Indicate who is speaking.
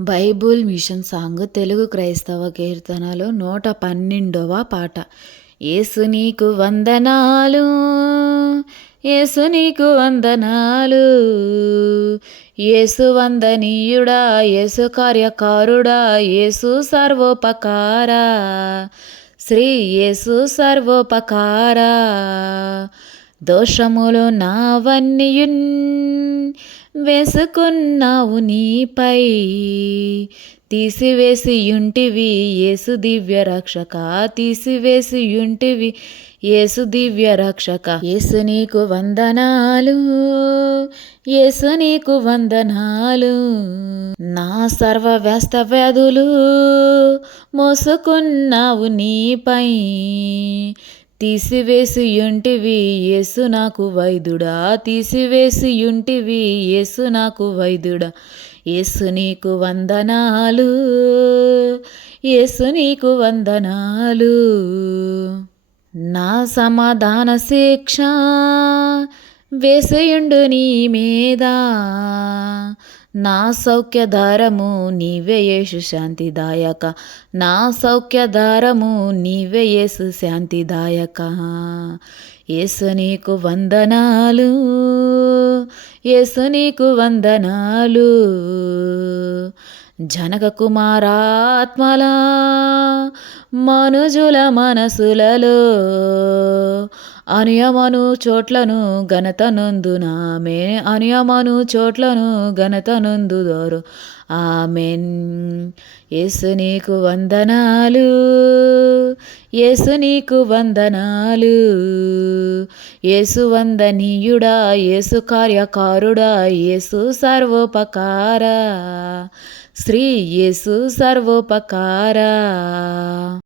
Speaker 1: Bible machine song Telugu క్రైస్తవ కీర్తనలు నూట పన్నెండవ పాట. యేసు నీకు వందనాలు యేసు నీకు వందనాలు. యేసు వందనీయుడా యేసు కార్యకారుడా యేసు సర్వోపకారా. శ్రీ యేసు సర్వోపకారా. దోషములు నావన్నీయున్ వేసుకున్నావు నీపై. తీసివేసి యుంటివి యేసు దివ్య రక్షక. తీసివేసి యుంటివి యేసు దివ్య రక్షక. యేసు నీకు వందనాలు. యేసు నీకు వందనాలు. నా సర్వ వ్యస్త వ్యాధులు మోసుకున్నావు నీపై. తీసివేసి యుంటివి యేసు నాకు వైదుడా. తీసివేసి యుంటివి యేసు నాకు వైదుడా. యేసు నీకు వందనాలు యేసు నీకు వందనాలు. నా సమాధాన శిక్ష వేసయుండు నీ మీద. నా సౌఖ్యధారము నీవే యేసు శాంతిదాయక. నా సౌఖ్యధారము నీవే యేసు శాంతిదాయక. యేసు నీకు వందనాలు యేసు నీకు వందనాలు. జనక కుమారాత్మలా మనుజుల మనసులలో అనియమను చోట్లను ఘనతనందున ఆమె అనియమను చోట్లను ఘనతనందుదోరు ఆమెన్. యేసు నీకు వందనాలు. యేసు నీకు వందనాలు. యేసు వందనీయుడా యేసు కార్యకారుడా యేసు సర్వోపకార. శ్రీ యేసు సర్వోపకార.